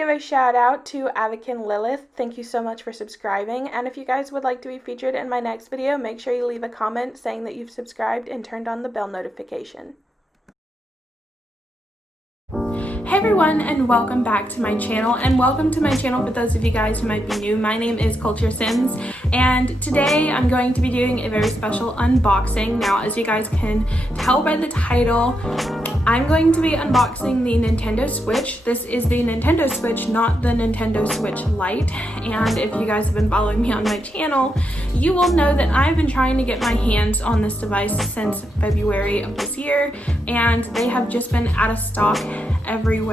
give a shout out to Avakin Lilith. Thank you so much for subscribing, and if you guys would like to be featured in my next video, make sure you leave a comment saying that you've subscribed and turned on the bell notification. Hey everyone, and welcome back to my channel, and welcome to my channel for those of you guys who might be new. My name is XCultureSims, and today I'm going to be doing a very special unboxing. Now, as you guys can tell by the title, I'm going to be unboxing the Nintendoswitch. This is the Nintendoswitch, not the Nintendoswitch Lite, and if you guys have been following me on my channel, you will know that I've been trying to get my hands on this device since February of this year, and they have just been out of stock everywhere.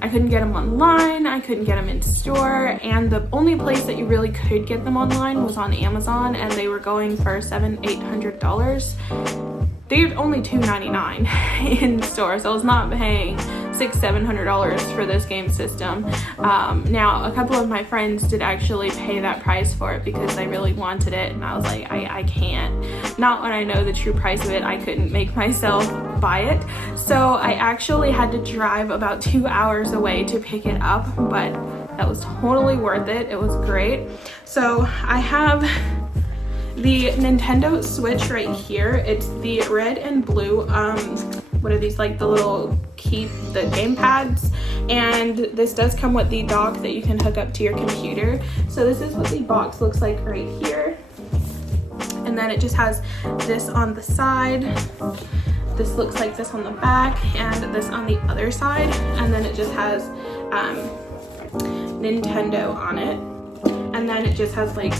I couldn't get them online, I couldn't get them in store, and the only place that you really could get them online was on Amazon, and they were going for $700–800. They're only $299 in store, so I was not paying $600–700 for this game system. Now, a couple of my friends did actually pay that price for it because they really wanted it, and I was like, I can't. Not when I know the true price of it. I couldn't make myself buy it. So I actually had to drive about 2 hours away to pick it up, but that was totally worth it. It was great. So I have the Nintendoswitch right here. It's the red and blue, what are these, like the little the game pads, and this does come with the dock that you can hook up to your computer. So this is what the box looks like right here, and then it just has this on the side, this looks like this on the back, and this on the other side, and then it just has Nintendo on it. And then it just has like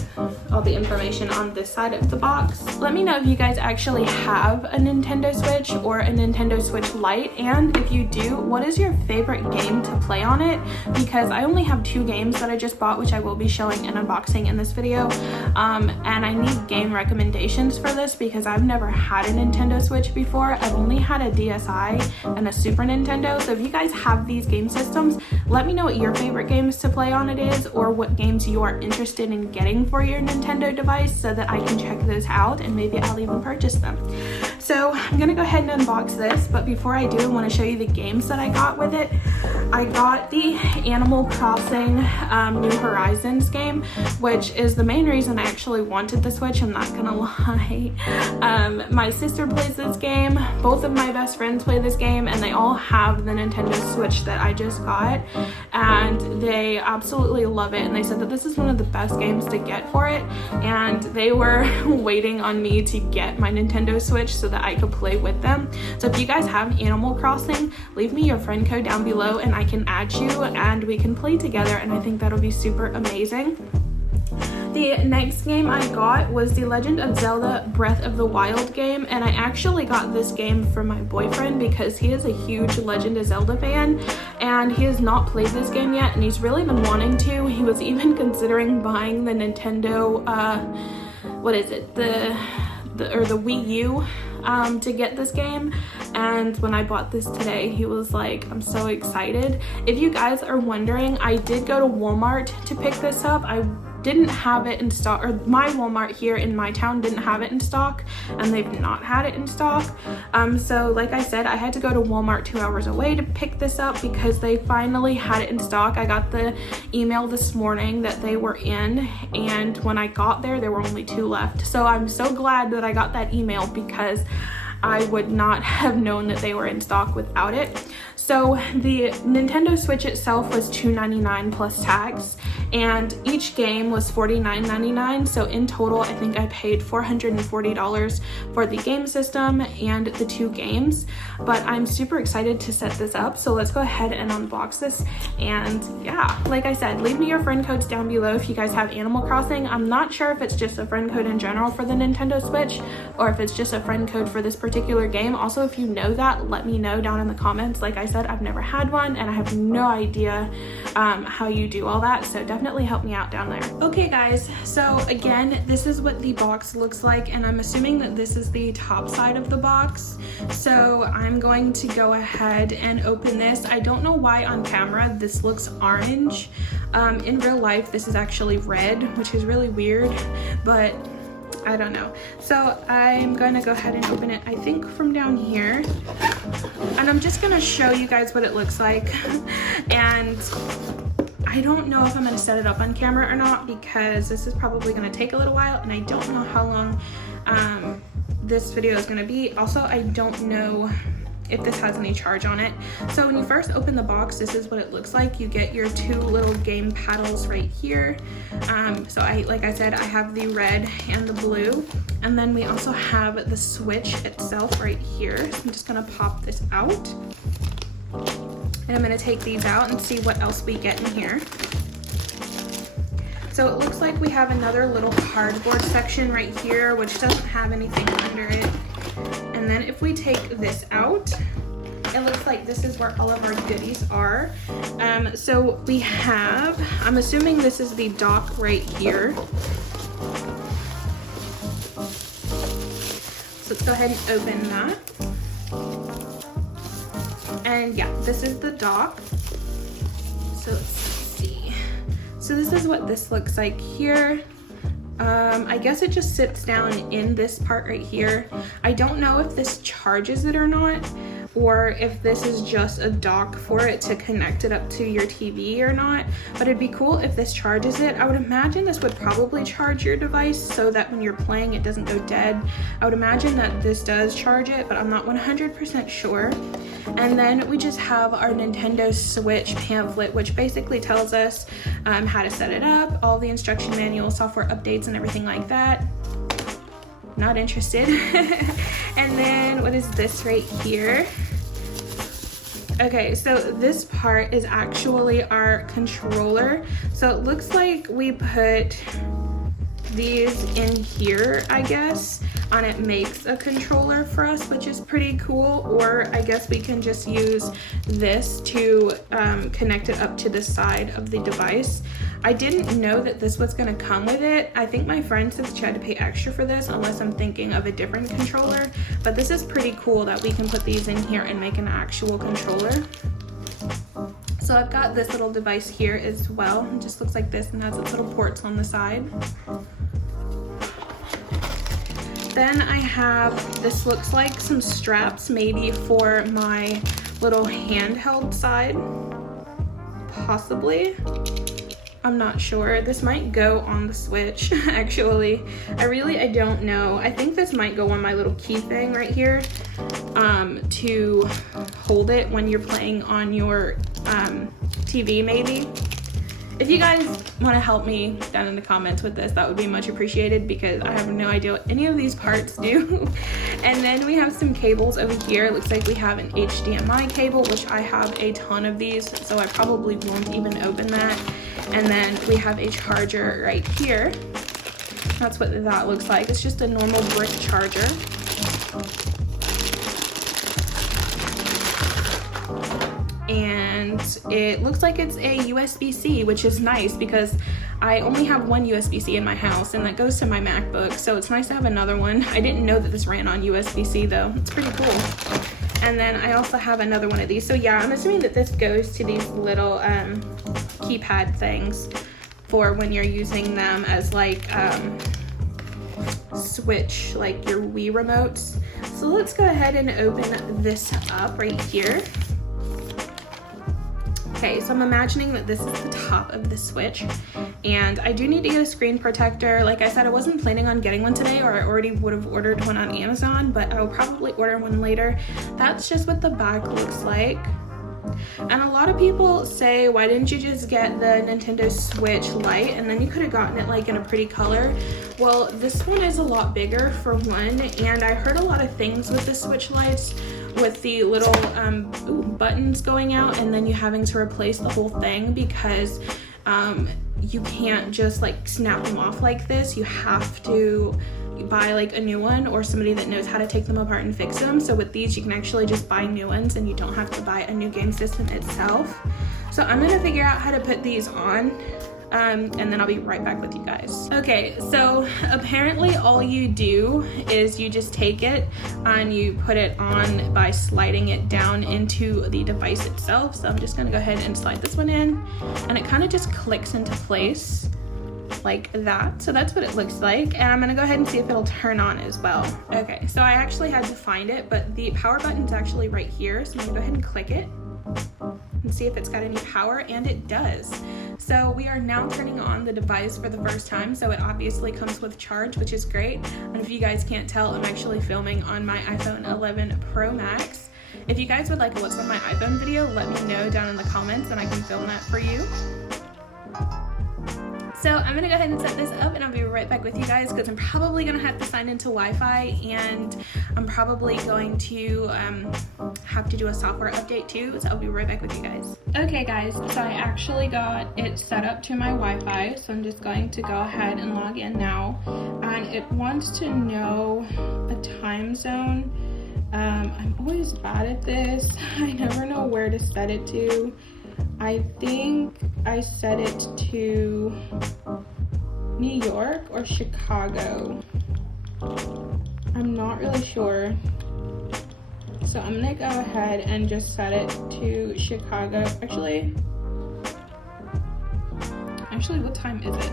all the information on this side of the box. Let me know if you guys actually have a Nintendoswitch or a Nintendoswitch Lite, and if you do, what is your favorite game to play on it? Because I only have 2 games that I just bought, which I will be showing and unboxing in this video, and I need game recommendations for this because I've never had a Nintendoswitch before. I've only had a DSi and a Super Nintendo, so if you guys have these game systems, let me know what your favorite games to play on it is, or what games you are interested in getting for your Nintendo device so that I can check those out and maybe I'll even purchase them. So I'm gonna go ahead and unbox this, but before I do, I want to show you the games that I got with it. I got the Animal Crossing New Horizons game, which is the main reason I actually wanted the Switch, I'm not gonna lie. My sister plays this game, both of my best friends play this game, and they all have the Nintendo Switch that I just got, and they absolutely love it, and they said that this is one of the best games to get for it, and they were waiting on me to get my Nintendo Switch so that I could play with them. So if you guys have Animal Crossing, leave me your friend code down below and I can add you and we can play together, and I think that'll be super amazing. The next game I got was the Legend of Zelda Breath of the Wild game, and I actually got this game for my boyfriend because he is a huge Legend of Zelda fan and he has not played this game yet, and he's really been wanting to. He was even considering buying the Nintendo, what is it, the Wii U to get this game, and when I bought this today, he was like, I'm so excited. If you guys are wondering, I did go to Walmart to pick this up. I didn't have it in stock, or my Walmart here in my town didn't have it in stock, and they've not had it in stock. So like I said, I had to go to Walmart 2 hours away to pick this up because they finally had it in stock. I got the email this morning that they were in, and when I got there were only 2 left. So I'm so glad that I got that email because I would not have known that they were in stock without it. So the Nintendoswitch itself was $299 plus tax, and each game was $49.99. So in total, I think I paid $440 for the game system and the 2 games. But I'm super excited to set this up, so let's go ahead and unbox this. And yeah, like I said, leave me your friend codes down below if you guys have Animal Crossing. I'm not sure if it's just a friend code in general for the Nintendoswitch or if it's just a friend code for this particular game. Also, if you know that, let me know down in the comments. Like I said, I've never had one and I have no idea how you do all that, so definitely help me out down there. Okay guys, so again, this is what the box looks like, and I'm assuming that this is the top side of the box. So I'm going to go ahead and open this. I don't know why on camera this looks orange. In real life this is actually red, which is really weird, but I don't know. So I'm gonna go ahead and open it, I think from down here. And I'm just gonna show you guys what it looks like. And I don't know if I'm gonna set it up on camera or not because this is probably gonna take a little while and I don't know how long this video is gonna be. Also, I don't know if this has any charge on it. So when you first open the box, this is what it looks like. You get your 2 little game paddles right here. So like I said, I have the red and the blue. And then we also have the Switch itself right here. So I'm just gonna pop this out. And I'm gonna take these out and see what else we get in here. So it looks like we have another little cardboard section right here, which doesn't have anything under it. And then if we take this out, it looks like this is where all of our goodies are. So we have, I'm assuming this is the dock right here. So let's go ahead and open that. And yeah, this is the dock. So let's see. So this is what this looks like here. I guess it just sits down in this part right here. I don't know if this charges it or not, or if this is just a dock for it to connect it up to your TV or not, but it'd be cool if this charges it. I would imagine this would probably charge your device so that when you're playing it doesn't go dead. I would imagine that this does charge it, but I'm not 100% sure. And then we just have our Nintendoswitch pamphlet, which basically tells us how to set it up, all the instruction manual, software updates, and everything like that. Not interested. And then what is this right here? Okay, so this part is actually our controller. So it looks like we put these in here, I guess, and it makes a controller for us, which is pretty cool. Or I guess we can just use this to connect it up to the side of the device. I didn't know that this was gonna come with it. I think my friend said she had to pay extra for this, unless I'm thinking of a different controller. But this is pretty cool that we can put these in here and make an actual controller. So I've got this little device here as well. It just looks like this and has its little ports on the side. Then I have, this looks like some straps maybe for my little handheld side, possibly. I'm not sure. This might go on the Switch, actually. I don't know. I think this might go on my little key thing right here to hold it when you're playing on your TV, maybe. If you guys want to help me down in the comments with this, that would be much appreciated because I have no idea what any of these parts do. And then we have some cables over here. It looks like we have an HDMI cable, which I have a ton of these, so I probably won't even open that. And then we have a charger right here. That's what that looks like. It's just a normal brick charger. And it looks like it's a USB-C, which is nice because I only have one USB-C in my house and that goes to my MacBook, so it's nice to have another one. I didn't know that this ran on USB-C though. It's pretty cool. And then I also have another one of these. So yeah, I'm assuming that this goes to these little keypad things for when you're using them as like Switch, like your Wii remotes. So let's go ahead and open this up right here. Okay, so I'm imagining that this is the top of the Switch, and I do need to get a screen protector. Like I said, I wasn't planning on getting one today, or I already would have ordered one on Amazon, but I will probably order one later. That's just what the back looks like. And a lot of people say, why didn't you just get the Nintendoswitch Lite and then you could have gotten it like in a pretty color? Well, this one is a lot bigger for one, and I heard a lot of things with the Switch Lites with the little buttons going out and then you having to replace the whole thing because you can't just like snap them off like this. You have to buy like a new one or somebody that knows how to take them apart and fix them. So with these you can actually just buy new ones and you don't have to buy a new game system itself. So I'm gonna figure out how to put these on and then I'll be right back with you guys. Okay, so apparently all you do is you just take it and you put it on by sliding it down into the device itself. So I'm just gonna go ahead and slide this one in and it kind of just clicks into place. like that. So that's what it looks like, and I'm gonna go ahead and see if it'll turn on as well. Okay, so I actually had to find it, but the power button's actually right here, so I'm gonna go ahead and click it and see if it's got any power, and it does. So we are now turning on the device for the first time, so it obviously comes with charge, which is great. And if you guys can't tell, I'm actually filming on my iPhone 11 Pro Max. If you guys would like a what's on my iPhone video, let me know down in the comments and I can film that for you. So I'm gonna go ahead and set this up and I'll be right back with you guys, because I'm probably gonna have to sign into Wi-Fi, and I'm probably going to have to do a software update too, so I'll be right back with you guys. Okay guys, so I actually got it set up to my Wi-Fi, so I'm just going to go ahead and log in now, and it wants to know a time zone. I'm always bad at this. I never know where to set it to. I think I set it to New York or Chicago. I'm not really sure. So I'm gonna go ahead and just set it to Chicago. Actually, what time is it?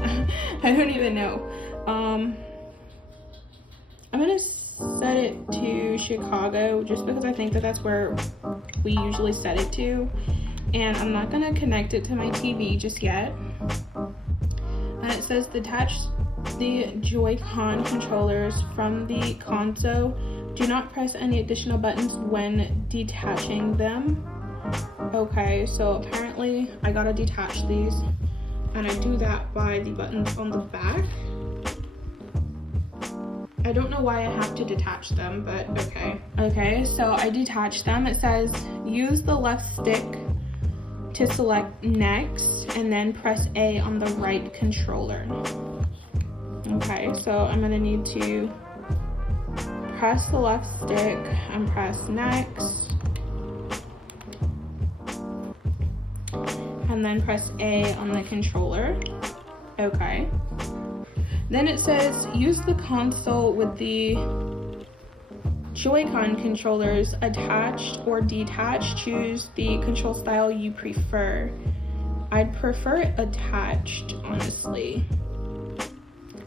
I don't even know. I'm gonna set it to Chicago just because I think that that's where we usually set it to. And I'm not gonna connect it to my TV just yet. And it says detach the Joy-Con controllers from the console. Do not press any additional buttons when detaching them. Okay, so apparently I gotta detach these, and I do that by the buttons on the back. I don't know why I have to detach them, but okay. Okay, so I detach them. It says use the left stick to select next, and then press A on the right controller. Okay, so I'm gonna need to press the left stick and press next, and then press A on the controller. Okay. Then it says use the console with the Joy-Con controllers attached or detached. Choose the control style you prefer. I'd prefer it attached, honestly.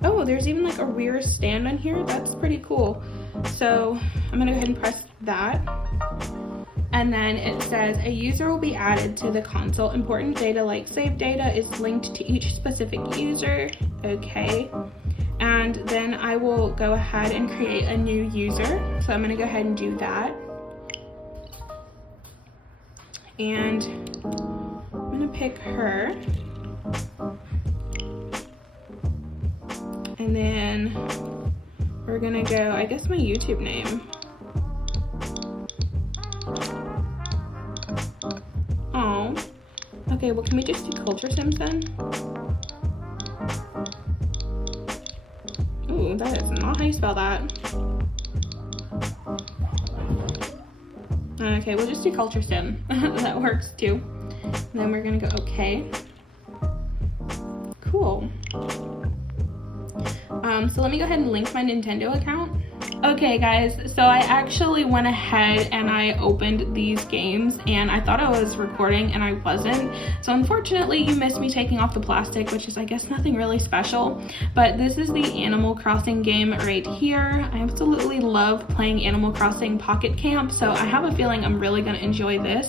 Oh, there's even like a rear stand on here. That's pretty cool. So I'm gonna go ahead and press that. And then it says a user will be added to the console. Important data like save data is linked to each specific user. Okay. And then I will go ahead and create a new user. So I'm gonna go ahead and do that. And I'm gonna pick her. And then we're gonna go, I guess my YouTube name. Oh, okay, well, can we just do Culture Sims then? Ooh, that is not how you spell that. Okay, we'll just do Culture Sim. That works too. And then we're gonna go okay. Cool. So let me go ahead and link my Nintendo account. Okay guys, so I actually went ahead and I opened these games, and I thought I was recording and I wasn't. So unfortunately you missed me taking off the plastic, which is I guess nothing really special. But this is the Animal Crossing game right here. I absolutely love playing Animal Crossing Pocket Camp, so I have a feeling I'm really gonna enjoy this.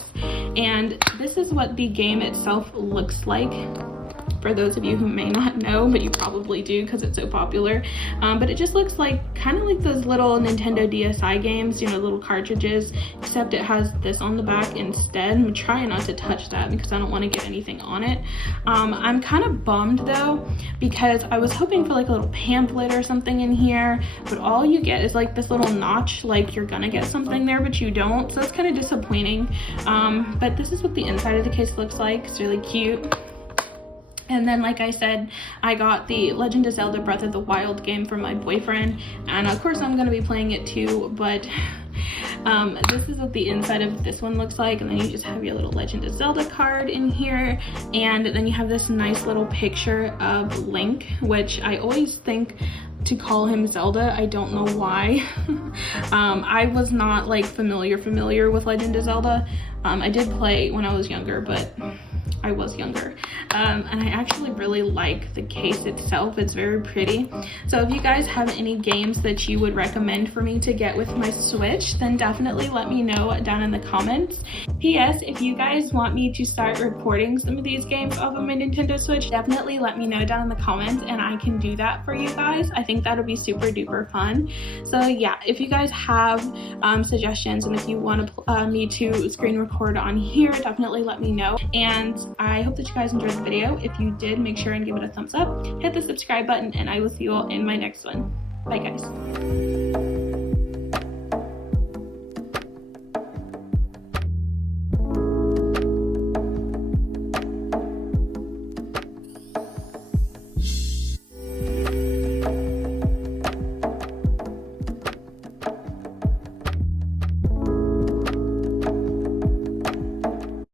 And this is what the game itself looks like. For those of you who may not know, but you probably do because it's so popular. But it just looks like kind of like those little Nintendo DSi games, you know, little cartridges, except it has this on the back instead. I'm trying not to touch that because I don't want to get anything on it. I'm kind of bummed though, because I was hoping for like a little pamphlet or something in here, but all you get is like this little notch, like you're gonna get something there, but you don't. So it's kind of disappointing. But this is what the inside of the case looks like. It's really cute. And then, like I said, I got the Legend of Zelda Breath of the Wild game from my boyfriend, and of course I'm going to be playing it too, but this is what the inside of this one looks like. And then you just have your little Legend of Zelda card in here, and then you have this nice little picture of Link, which I always think to call him Zelda. I don't know why. I was not like familiar with Legend of Zelda. I did play when I was younger, but I was younger. And I actually really like the case itself. It's very pretty. So if you guys have any games that you would recommend for me to get with my Switch, then definitely let me know down in the comments. P.S. if you guys want me to start recording some of these games off of my Nintendo Switch, definitely let me know down in the comments and I can do that for you guys. I think that'll be super duper fun. So yeah, if you guys have suggestions and if you want me to screen record on here, definitely let me know. And I hope that you guys enjoyed the video. If you did, make sure and give it a thumbs up, hit the subscribe button, and I will see you all in my next one. Bye guys.